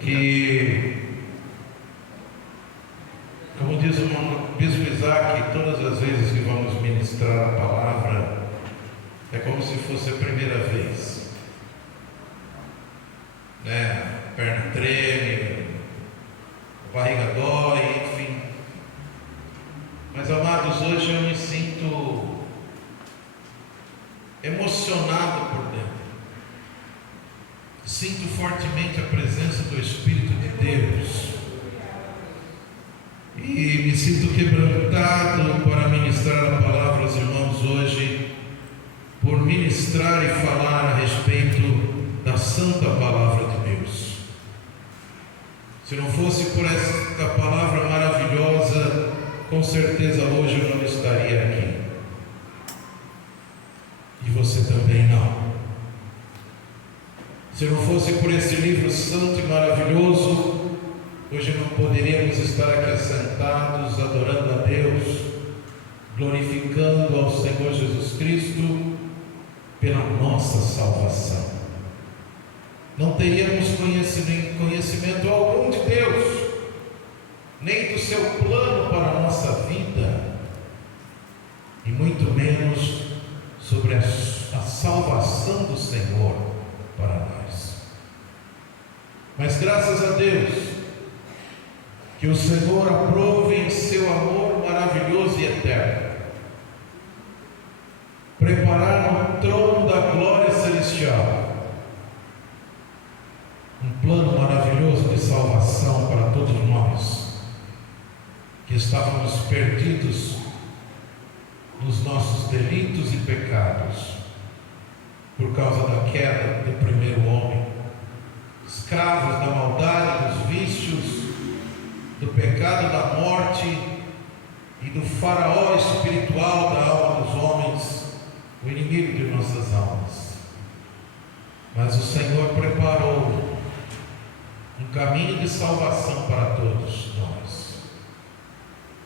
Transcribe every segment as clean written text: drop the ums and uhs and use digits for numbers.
que, como diz o bispo Isaac, todas as vezes que vamos ministrar a palavra, é como se fosse a primeira vez, né? A perna treme, a barriga dói, enfim. Mas, amados, hoje eu me sinto emocionado por dentro. Sinto fortemente a presença do Espírito de Deus. E me sinto quebrantado para ministrar a palavra aos irmãos hoje, por ministrar e falar a respeito da santa palavra de Deus. Se não fosse por esta palavra maravilhosa, com certeza hoje eu não estaria aqui. E você também não. Se não fosse por esse livro santo e maravilhoso, hoje não poderíamos estar aqui assentados, adorando a Deus, glorificando ao Senhor Jesus Cristo pela nossa salvação. Não teríamos conhecimento algum de Deus, nem do seu plano para a nossa vida, e muito menos sobre a salvação do Senhor para nós. Mas graças a Deus, que o Senhor aprove em seu amor maravilhoso e eterno, preparar no trono da glória celestial um plano maravilhoso de salvação para todos nós, que estávamos perdidos nos nossos delitos e pecados, por causa da queda do primeiro homem, escravos da maldade, dos vícios, do pecado, da morte e do faraó espiritual da alma dos homens, o inimigo de nossas almas. Mas o Senhor preparou um caminho de salvação para todos nós,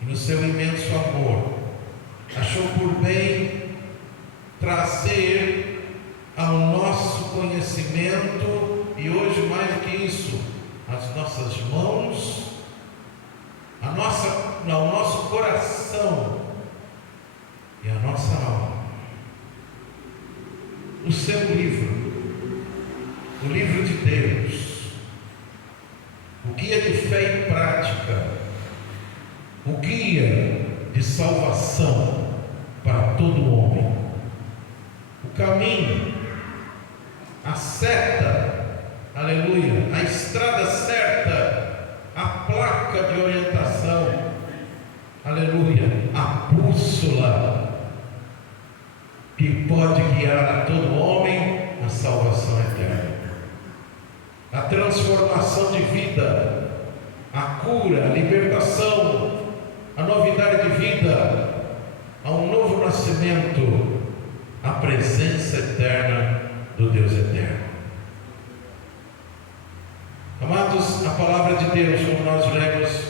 e no seu imenso amor achou por bem trazer ao nosso conhecimento, e hoje mais do que isso, as nossas mãos, ao nosso coração e a nossa alma, o seu livro, o livro de Deus, o guia de fé e prática, o guia de salvação para todo homem, o caminho, a seta, aleluia, a estrada certa, a placa de orientação, aleluia, a bússola que pode guiar a todo homem a salvação eterna, a transformação de vida, a cura, a libertação, a novidade de vida, a um novo nascimento, a presença eterna do Deus eterno. Amados, a palavra de Deus, como nós lemos,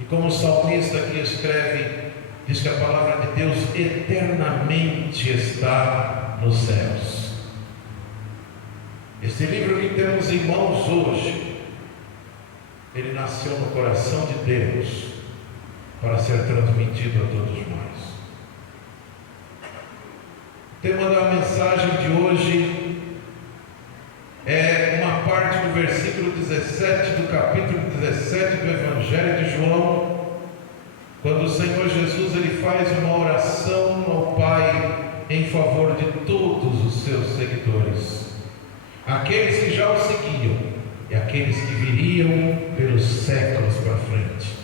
e como o salmista aqui escreve, diz que a palavra de Deus eternamente está nos céus. Esse livro que temos em mãos hoje, ele nasceu no coração de Deus para ser transmitido a todos nós. O tema da mensagem de hoje é uma parte do versículo 17 do capítulo 17 do Evangelho de João, quando o Senhor Jesus ele faz uma oração ao Pai em favor de todos os seus seguidores, aqueles que já o seguiam e aqueles que viriam pelos séculos para frente.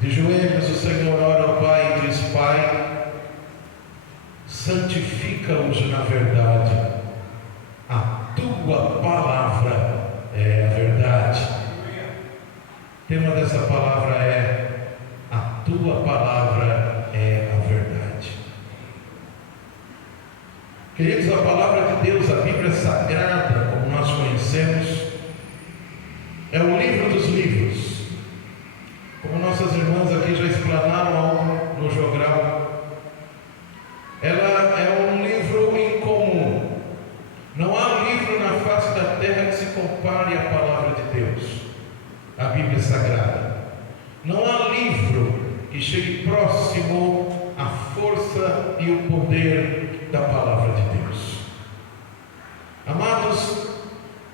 De joelhos o Senhor ora ao Pai e diz: Pai, santifica-os na verdade, a tua palavra é a verdade. O tema dessa palavra é: a tua palavra é a verdade. Queridos, a palavra de Deus, a Bíblia Sagrada, como nós conhecemos, é o livro dos livros. Como nossas irmãs aqui já explanaram no jogral, ela é um livro incomum. Não há livro na face da terra que se compare à palavra de Deus, a Bíblia Sagrada. Não há livro que chegue próximo à força e o poder da palavra de Deus. Amados,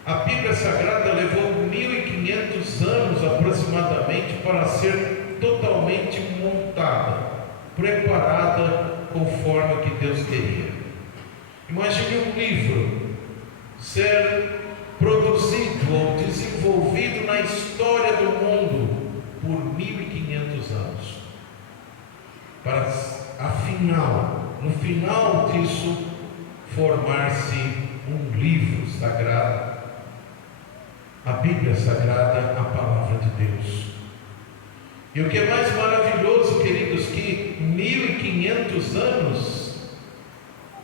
a Bíblia Sagrada levou 1500 anos aproximadamente para ser totalmente montada, preparada conforme o que Deus queria. Imagine um livro ser produzido ou desenvolvido na história do mundo por 1500 anos, para no final disso formar-se um livro sagrado, a Bíblia Sagrada, a palavra de Deus. E o que é mais maravilhoso, queridos, que 1500 anos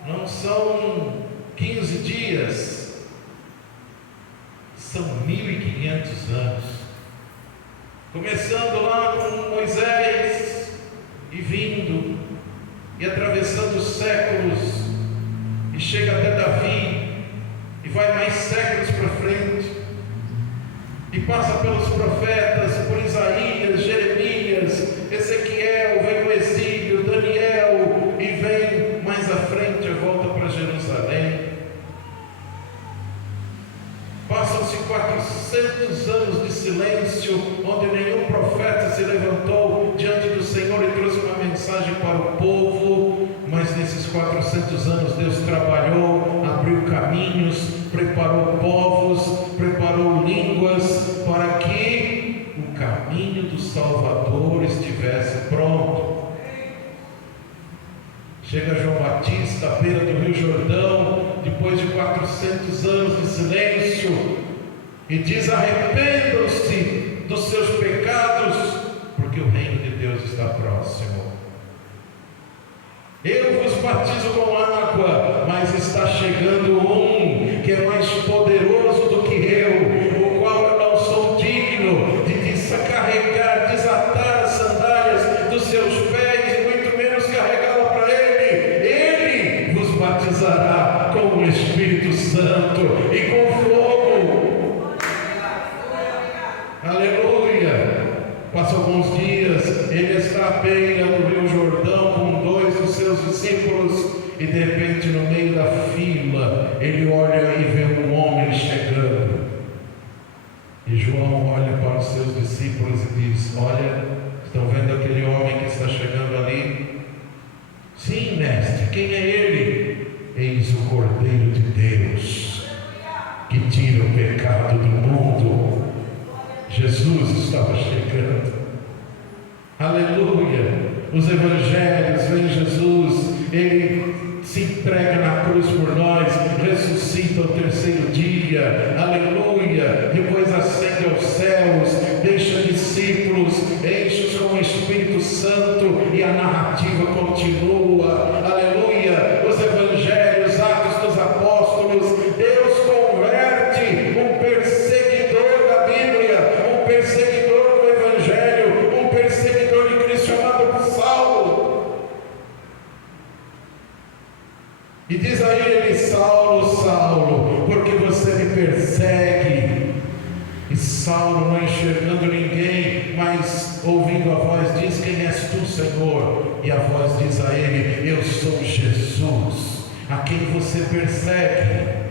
não são 15 dias, são 1500 anos. Começando lá com Moisés e vindo e atravessando os séculos e chega até Davi e vai mais séculos para frente e passa pelos profetas, por Isaías, Jeremias, Ezequiel, vem o exílio, Daniel, e vem mais à frente a volta para Jerusalém. Passam-se 400 anos de silêncio, onde nenhum profeta se levantou diante do Senhor e trouxe uma mensagem para o povo. Mas nesses 400 anos Deus trabalhou, abriu caminhos, preparou povos, preparou línguas, para que o caminho do Salvador estivesse pronto. Chega João Batista à beira do Rio Jordão, depois de 400 anos de silêncio, e diz: arrependam-se dos seus pecados, porque o reino de Deus está próximo. Eu vos batizo com água, mas está chegando um que é mais poderoso do que eu, o qual eu não sou digno de descarregar, desatar as sandálias dos seus pés, e muito menos carregá-la para ele. Ele vos batizará com o Espírito Santo e com fogo. Aleluia! Passam alguns dias, ele está à beira do Rio Jordão com 2 dos seus discípulos, e de repente, no meio da fila, ele olha e vê um homem chegando. E João olha para os seus discípulos e diz: olha, estão vendo aquele homem que está chegando ali? Sim, mestre. Quem é ele? Eis o Cordeiro de Deus, que tira o pecado do mundo. Jesus estava chegando. Aleluia! Os evangelhos, vem Jesus, ele se entrega na cruz por nós, ressuscita ao 3º dia, aleluia, depois ascende aos céus, deixa discípulos, enche-os com o Espírito Santo, e a narrativa continua, aleluia. Os evangelhos, Atos dos Apóstolos, Deus converte um perseguidor da Bíblia, um perseguidor do evangelho, um perseguidor de Cristo chamado Saulo. E diz a ele: Saulo, Saulo, porque você me persegue? E Saulo, não enxergando ninguém, mas ouvindo a voz, diz: quem és tu, Senhor? E a voz diz a ele: eu sou Jesus, a quem você persegue.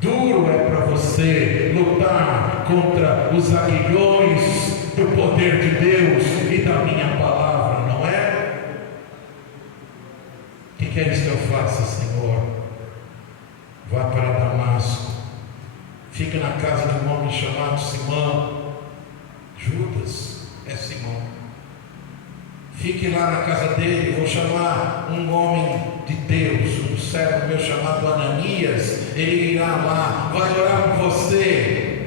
Duro é para você lutar contra os aguilhões do poder de Deus e da minha palavra, não é? O que queres que eu faça, Senhor? Vá para Damasco, fique na casa de um homem chamado Simão. Judas é Simão. Fique lá na casa dele. Vou chamar um homem de Deus, um servo meu chamado Ananias. Ele irá lá, vai orar por você.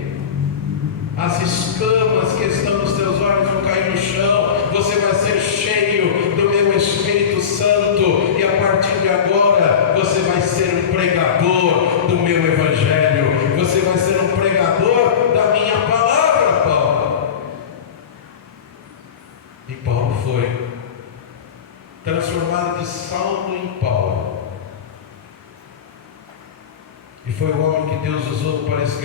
As escamas que estão nos teus olhos vão cair no chão. Você vai ser cheio do meu Espírito Santo, e a partir de agora você vai ser um pregador do meu evangelho. Você vai ser um pregador da minha palavra, Paulo. E Paulo foi transformado de Saulo em Paulo, e foi o homem que Deus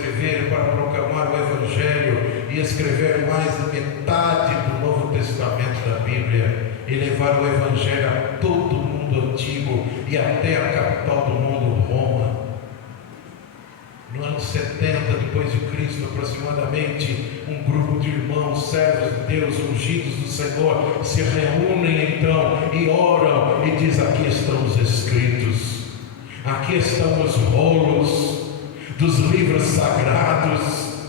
escrever, para proclamar o Evangelho e escrever mais de metade do Novo Testamento da Bíblia e levar o Evangelho a todo o mundo antigo e até a capital do mundo, Roma. No ano 70 depois de Cristo, aproximadamente, um grupo de irmãos, servos de Deus, ungidos do Senhor, se reúnem então e oram e diz: aqui estão os escritos, aqui estão os rolos dos livros sagrados,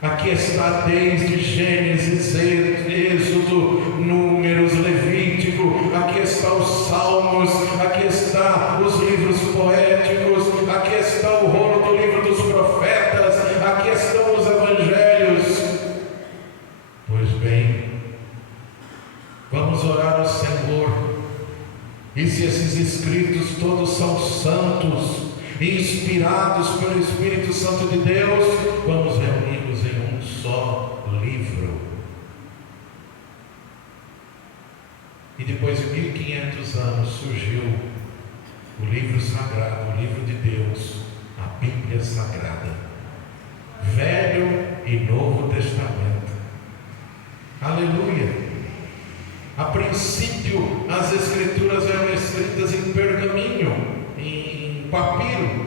aqui está desde Gênesis, Êxodo, Números, Levítico, aqui está os Salmos, aqui está os livros poéticos, aqui está o rolo do livro dos profetas, aqui estão os evangelhos. Pois bem, vamos orar ao Senhor, e se esses escritos todos são santos, inspirados pelo Espírito Santo de Deus, vamos reuni-los em um só livro. E depois de 1500 anos surgiu o livro sagrado, o livro de Deus, a Bíblia Sagrada, Velho e Novo Testamento. Aleluia! A princípio as Escrituras eram escritas em pergaminho, em papiro,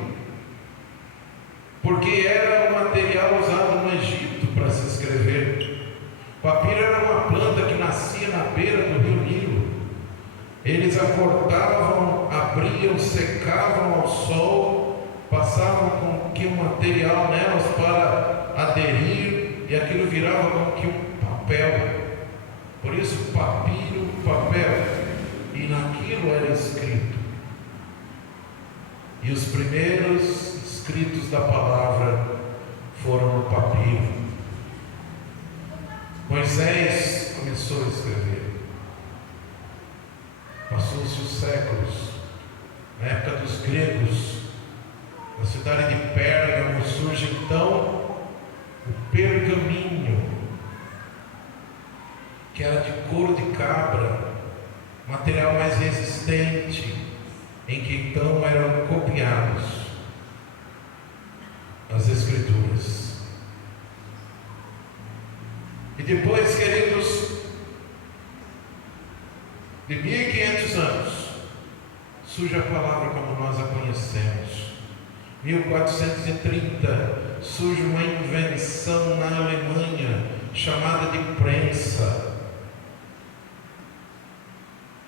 porque era o material usado no Egito para se escrever. Papiro era uma planta que nascia na beira do rio Nilo. Eles a cortavam, abriam, secavam ao sol, passavam com que um material nelas para aderir, e aquilo virava como que um papel. Por isso, papiro, papel, e naquilo era escrito. E os primeiros escritos da palavra foram no papiro. Moisés começou a escrever. Passou-se os séculos. Na época dos gregos, na cidade de Pérgamo, surge então o pergaminho, que era de couro de cabra, material mais resistente, em que então eram copiados as Escrituras. E depois, queridos, de 1500 anos, surge a palavra como nós a conhecemos. 1430, surge uma invenção na Alemanha chamada de prensa,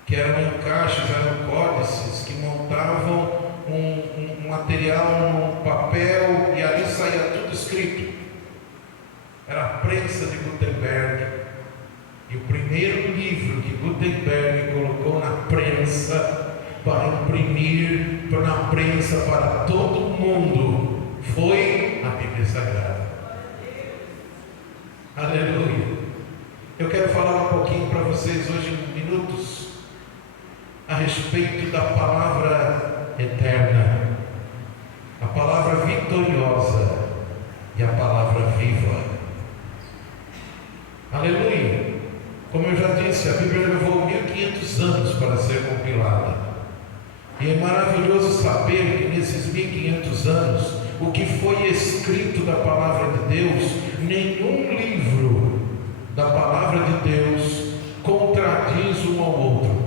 que eram encaixes, eram códices que montavam um material num papel e ali saía tudo escrito. Era a prensa de Gutenberg. E o primeiro livro que Gutenberg colocou na prensa para imprimir na prensa para todo mundo foi a Bíblia Sagrada. Aleluia! Eu quero falar um pouquinho para vocês hoje em minutos a respeito da palavra eterna, a palavra vitoriosa e a palavra viva. Aleluia! Como eu já disse, a Bíblia levou 1500 anos para ser compilada. E é maravilhoso saber que nesses 1500 anos, o que foi escrito da palavra de Deus, nenhum livro da palavra de Deus contradiz um ao outro.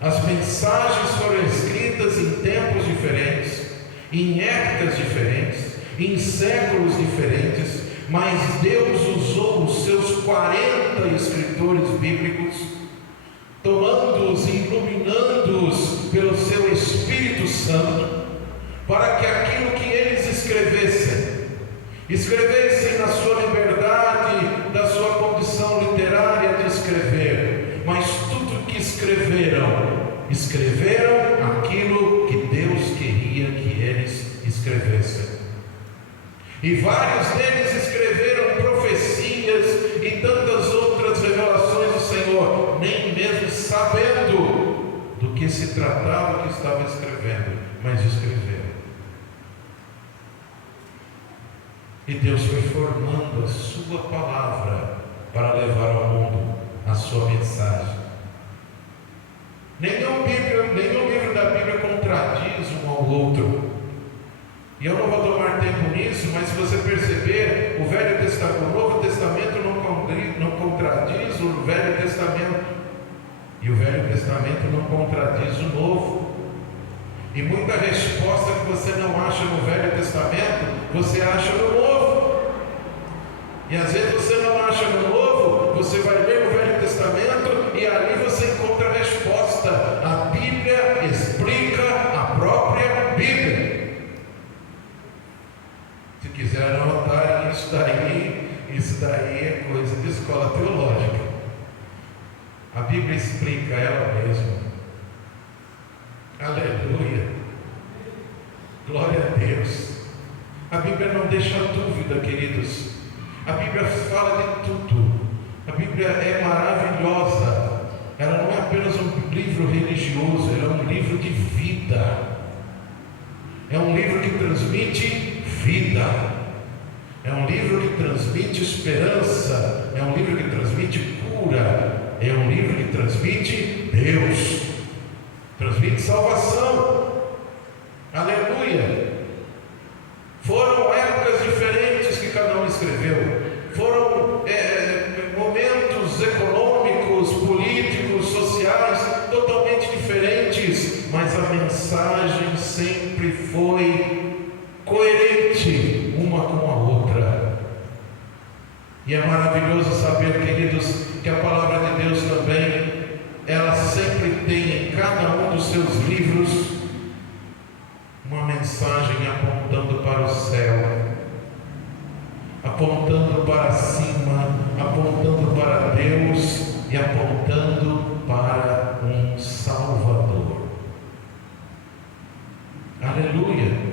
As mensagens foram escritas em tempos diferentes, em épocas diferentes, em séculos diferentes, mas Deus usou os seus 40 escritores bíblicos, tomando-os e iluminando-os pelo seu Espírito Santo, para que aquilo que eles escrevessem na sua liberdade, da sua condição literária de escrever, mas tudo que escreveram aquilo que Deus queria que eles escrevessem. E vários deles escreveram profecias e tantas outras revelações do Senhor, nem mesmo sabendo do que se tratava o que estava escrevendo, mas escreveram. E Deus foi formando a sua palavra para levar ao mundo a sua mensagem. Nenhum livro da Bíblia contradiz um ao outro. E eu não vou tomar tempo nisso, mas se você perceber, o Novo Testamento não contradiz o Velho Testamento, e o Velho Testamento não contradiz o Novo. E muita resposta que você não acha no Velho Testamento, você acha no Novo. E às vezes você não acha no Novo, você vai ler o Velho Testamento e ali você encontra a resposta. A Bíblia explica a própria Bíblia. Se quiser anotar isso daí é coisa de escola teológica. A Bíblia explica ela mesma. Aleluia. Glória a Deus. A Bíblia não deixa dúvida, queridos. A Bíblia fala de tudo. A Bíblia é maravilhosa. Ela não é apenas um livro religioso, ela é um livro de vida. É um livro que transmite vida. É um livro que transmite esperança. É um livro que transmite cura. É um livro que transmite Deus. Transmite salvação. Aleluia. Foram épocas diferentes que cada um escreveu. Foram momentos econômicos, políticos, sociais totalmente diferentes, mas a mensagem sempre foi coerente uma com a outra. E é maravilhoso saber, queridos, que a palavra de Deus também, ela sempre tem em cada um dos seus livros uma mensagem apontando para o céu, apontando para cima, apontando para Deus e apontando para um Salvador. Aleluia!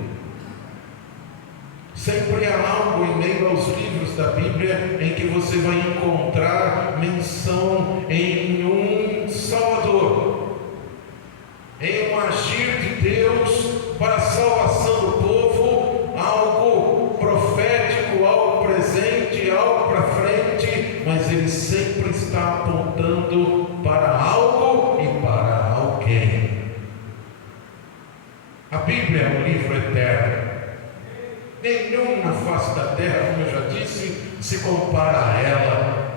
Sempre há algo em meio aos livros da Bíblia em que você vai encontrar menção em um Salvador, em um agir de Deus para a salvação do povo, algo profético, algo presente, algo para frente, mas ele sempre está apontando para algo e para alguém. A Bíblia é um livro eterno. Nenhum na face da terra, como eu já disse, se compara a ela.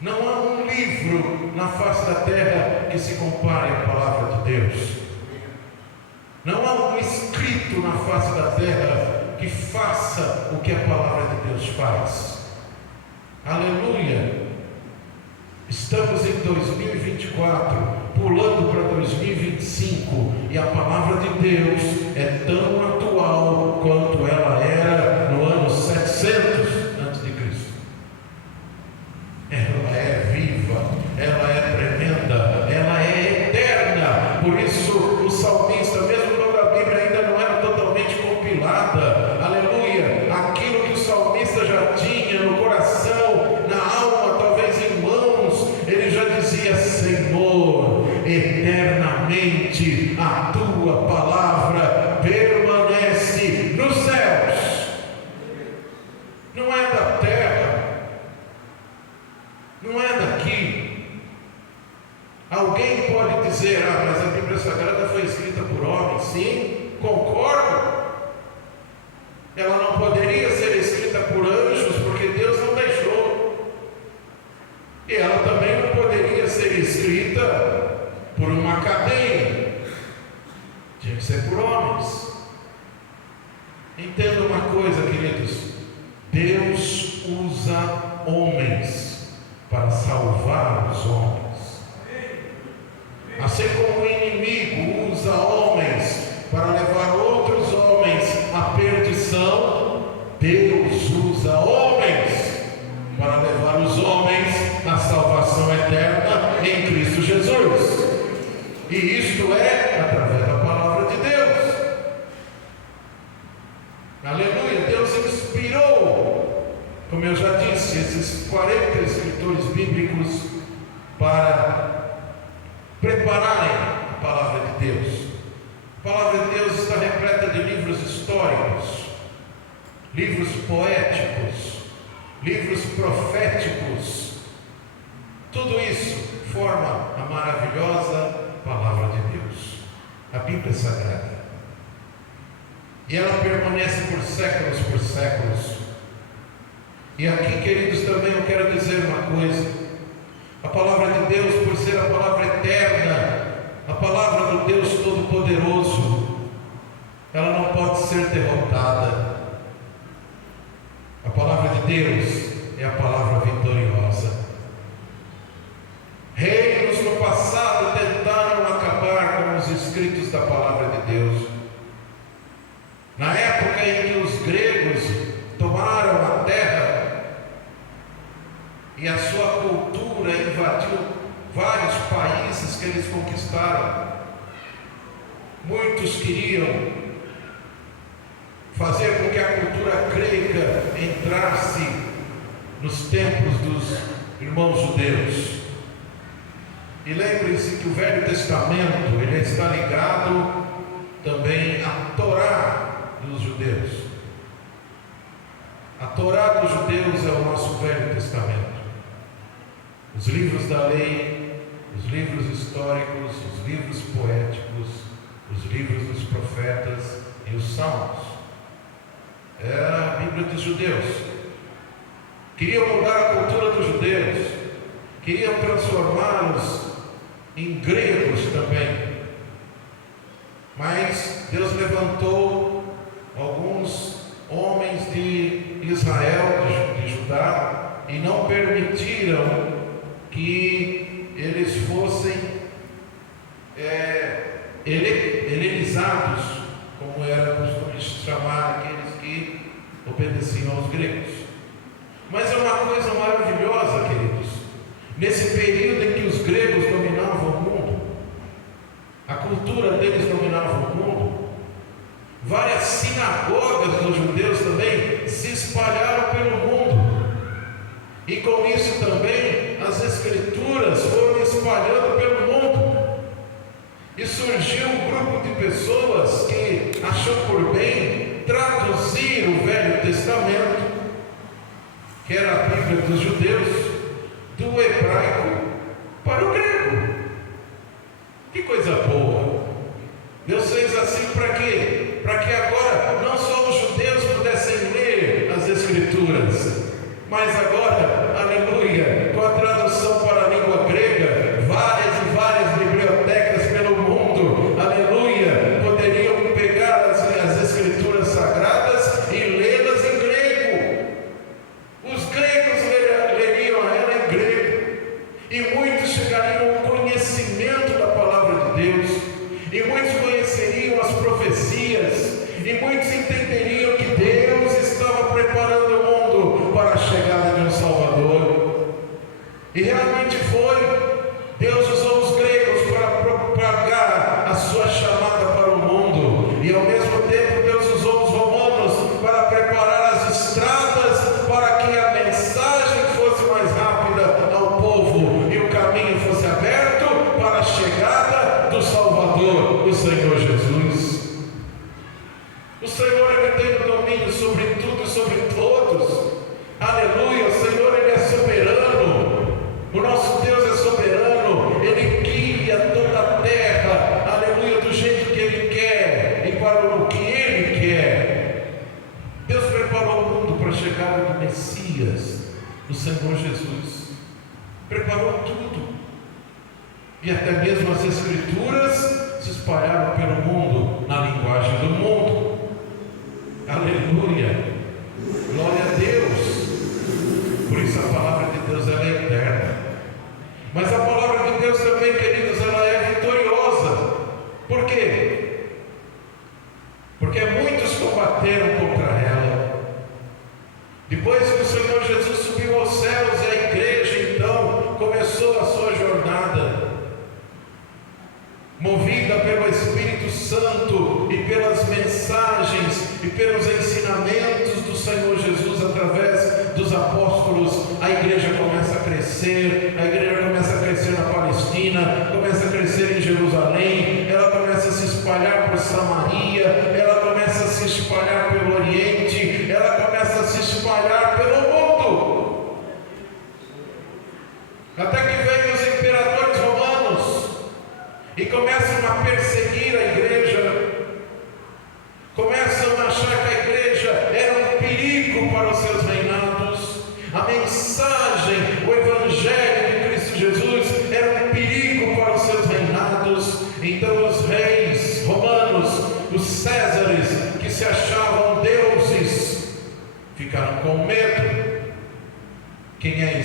Não há um livro na face da terra que se compare à palavra de Deus. Não há um escrito na face da terra que faça o que a palavra de Deus faz. Aleluia! Estamos em 2024, pulando para 2025, e a palavra de Deus é tão atual quanto ela era no ano 700 antes de Cristo. Ela é viva, ela é tremenda, ela é eterna. Por isso o salmista, mesmo quando a Bíblia ainda não era totalmente compilada, aleluia, aquilo que o salmista já tinha no coração, na alma, talvez em mãos, ele já dizia: Senhor, eternamente a tua palavra permanece nos céus. Não é da terra, não é daqui. Alguém pode dizer: ah, mas a Bíblia Sagrada foi escrita por homens. Sim, concordo. Ela não poderia ser escrita por anjos, porque Deus não deixou. E ela também não poderia ser escrita por uma academia. Tinha que ser por homens. Entenda uma coisa, queridos: Deus usa homens para salvar os homens. Assim como o inimigo usa homens para levar outros homens à perdição, Deus usa homens para levar os homens à salvação eterna em Cristo Jesus. E isto é através da palavra de Deus. Aleluia! Deus inspirou, como eu já disse, esses 40 escritores bíblicos para prepararem a palavra de Deus. A palavra de Deus está repleta de livros históricos, livros poéticos, livros proféticos. Tudo isso forma a maravilhosa palavra de Deus, a Bíblia Sagrada. e ela permanece por séculos. E aqui, queridos, também eu quero dizer uma coisa: a palavra de Deus, por ser a palavra eterna, a palavra do Deus Todo-Poderoso, ela não pode ser derrotada. A palavra de Deus é a palavra vitoriosa. Reinos no passado tentaram acabar com os escritos da palavra de Deus. Na época em que os gregos tomaram a terra e a sua cultura invadiu vários países que eles conquistaram, muitos queriam fazer com que a cultura grega entrasse nos templos dos irmãos judeus. E lembre-se que o Velho Testamento, ele está ligado também à Torá dos judeus. A Torá dos judeus é o nosso Velho Testamento. Os livros da lei, os livros históricos, os livros poéticos, os livros dos profetas e os salmos. Era a Bíblia dos judeus. Queriam mudar a cultura dos judeus, queriam transformá-los em gregos também. Mas Deus levantou alguns homens de Israel, de Judá, e não permitiram que eles fossem helenizados, como era costume chamar aqueles que obedeciam aos gregos. Mas é uma coisa maravilhosa, queridos. Nesse período em que os gregos dominavam o mundo, a cultura deles dominava o mundo, várias sinagogas dos judeus também se espalharam pelo mundo. E com isso também as escrituras foram espalhando pelo mundo. E surgiu um grupo de pessoas que achou por bem traduzir o Velho Testamento, que era a Bíblia dos judeus, do hebraico para o grego. Que coisa boa! Deus fez assim para quê? Para que agora não só os judeus pudessem ler as escrituras, mas agora, aleluia, com a tradução para a língua grega, várias e várias bibliotecas pelo mundo, aleluia, poderiam pegar as escrituras sagradas e lê-las em grego. Os gregos leriam ela em grego, e muitos chegariam ao conhecimento da palavra de Deus, e muitos conheceriam as profecias, e muitos entenderiam que Deus estava preparando o mundo para a chegada de um Salvador. E realmente foi. Deus usou os gregos para propagar a sua chamada para o mundo, e ao mesmo tempo Deus usou os romanos para preparar as estradas para que a mensagem fosse mais rápida ao povo e o caminho fosse aberto para a chegada do Salvador, o Senhor Jesus. O Senhor, Ele tem o domínio sobre tudo e sobre todos. Aleluia, o Senhor, Ele é soberano. O nosso Deus é soberano. Ele guia toda a terra, aleluia, do jeito que Ele quer e para o que Ele quer. Deus preparou o mundo para a chegada do Messias, o Senhor Jesus. Preparou tudo. E até mesmo as Escrituras se espalharam pelo mundo, na linguagem do mundo. Aleluia, glória a Deus. Por isso a palavra de Deus, ela é eterna. Mas a palavra de Deus também, queridos, ela é vitoriosa. Por quê? Porque muitos combateram contra ela. Depois que o Senhor Jesus subiu aos céus, e a igreja então começou a sua jornada, movida pelo Espírito Santo e pelas mensagens e pelos ensinamentos do Senhor Jesus através dos apóstolos. A igreja começa a crescer, a igreja começa a crescer na Palestina, começa a crescer em Jerusalém, ela começa a se espalhar por Samaria, ela começa a se espalhar pelo Oriente, ela começa a se espalhar pelo mundo, até que vem os imperadores romanos e começam a perseguir a igreja, começam a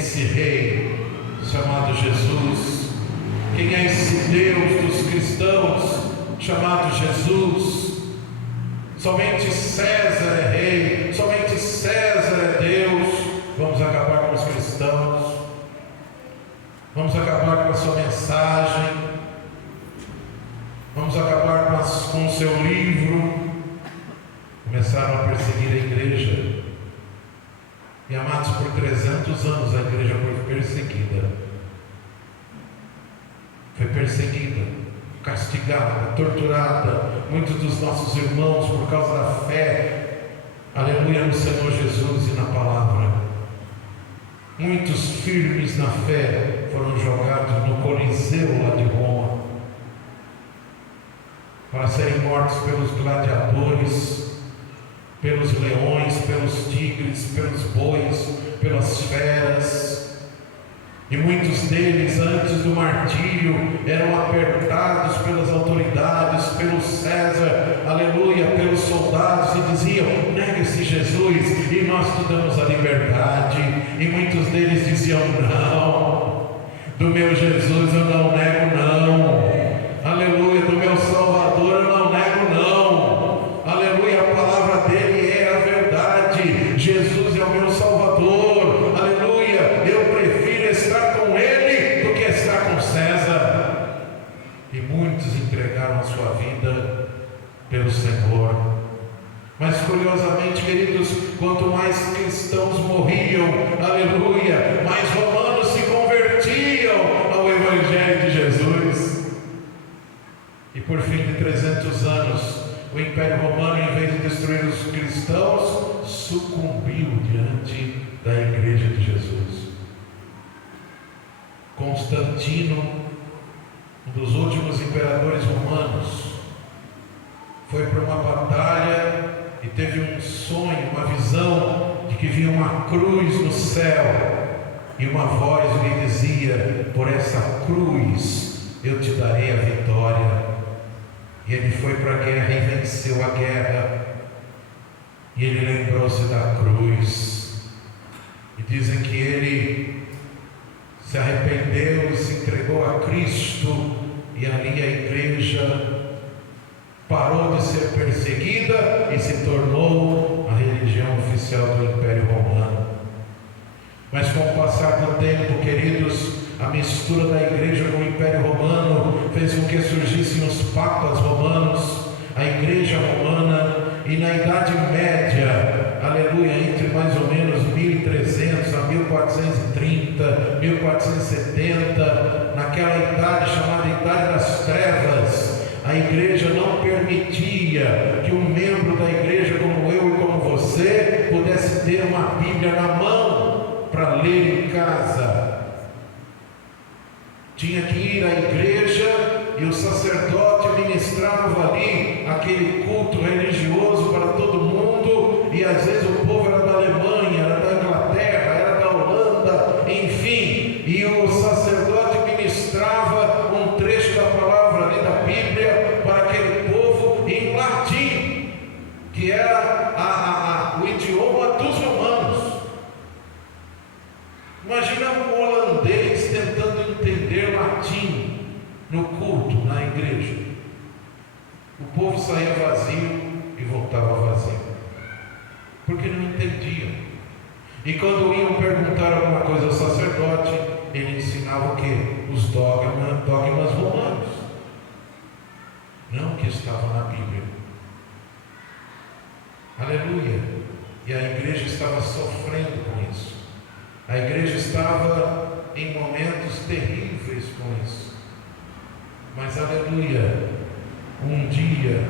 esse Rei chamado Jesus? Quem é esse Deus dos cristãos chamado Jesus? Somente César é Rei, somente César é Deus. Vamos acabar com os cristãos, vamos acabar com a sua mensagem, vamos acabar com o seu livro. Começaram a perseguir a igreja. E amados, por 300 anos a igreja foi perseguida. Foi perseguida, castigada, torturada. Muitos dos nossos irmãos, por causa da fé, aleluia, no Senhor Jesus e na palavra, muitos firmes na fé foram jogados no Coliseu lá de Roma, para serem mortos pelos gladiadores, pelos leões, pelos tigres, pelos bois, pelas feras. E muitos deles, antes do martírio, eram apertados pelas autoridades, pelo César, aleluia, pelos soldados, e diziam: negue-se Jesus e nós te damos a liberdade. E muitos deles diziam: não, do meu Jesus eu não nego, não. Aleluia, do meu Salvador eu não nego, não. Aleluia, a palavra dele é a verdade. Jesus é o meu Salvador. Aleluia, eu prefiro estar com ele do que estar com César. E muitos entregaram a sua vida pelo Senhor. Mas curiosamente, queridos, quanto mais cristãos morriam, aleluia, mais romanos se convertiam ao Evangelho de Jesus. E por fim de 300 anos, o Império Romano, em vez de destruir os cristãos, sucumbiu diante da Igreja de Jesus. Constantino, um dos últimos imperadores romanos, foi para uma batalha e teve um sonho, uma visão de que via uma cruz no céu, e uma voz lhe dizia: por essa cruz eu te darei a vitória. E ele foi para a guerra e venceu a guerra. E ele lembrou-se da cruz. E dizem que ele se arrependeu e se entregou a Cristo. E ali a igreja parou de ser perseguida e se tornou a religião oficial do Império Romano. Mas com o passar do tempo, queridos, a mistura da igreja com o Império Romano fez com que surgissem os papas romanos, a igreja romana. E na Idade Média, aleluia, entre mais ou menos 1300 a 1430, 1470, naquela idade chamada Idade das Trevas, a igreja não permitia que um membro da igreja como eu e como você pudesse ter uma Bíblia na mão para ler em casa. Tinha que ir à igreja e o sacerdote ministrava ali aquele culto religioso para todo mundo. E às vezes o povo era da Alemanha, era da Inglaterra, era da Holanda, enfim. E o sacerdote ministrava um trecho da palavra ali da Bíblia para aquele povo em latim, que era o idioma dos romanos. Imagina um holandês tentando entender latim no culto, na igreja. O povo saía vazio e voltava vazio, porque não entendiam. E quando iam perguntar alguma coisa ao sacerdote, ele ensinava o quê? Os dogmas romanos, não o que estava na Bíblia. Aleluia! E a igreja estava sofrendo com isso. A igreja estava em momentos terríveis com isso. Mas, aleluia, um dia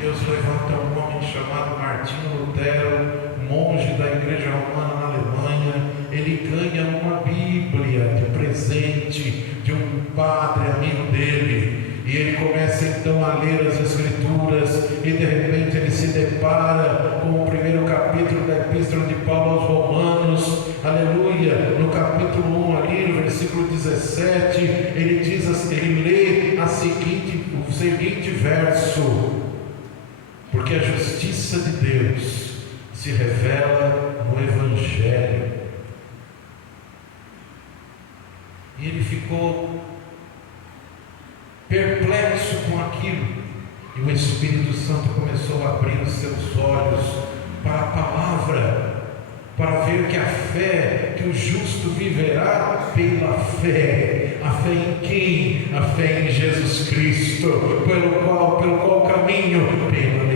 Deus levanta um homem chamado Martinho Lutero, monge da igreja romana na Alemanha. Ele ganha uma Bíblia de presente de um padre amigo dele. E ele começa então a ler as Escrituras, e de repente ele se depara com o primeiro capítulo da Epístola de Paulo aos Romanos, aleluia, no capítulo 1 ali, no versículo 17, ele lê o seguinte verso: porque a justiça de Deus se revela no Evangelho. E ele ficou perplexo com aquilo. E o Espírito Santo começou a abrir os seus olhos para a palavra, para ver que a fé, que o justo viverá pela fé. A fé em quem? A fé em Jesus Cristo, pelo qual caminho? Pela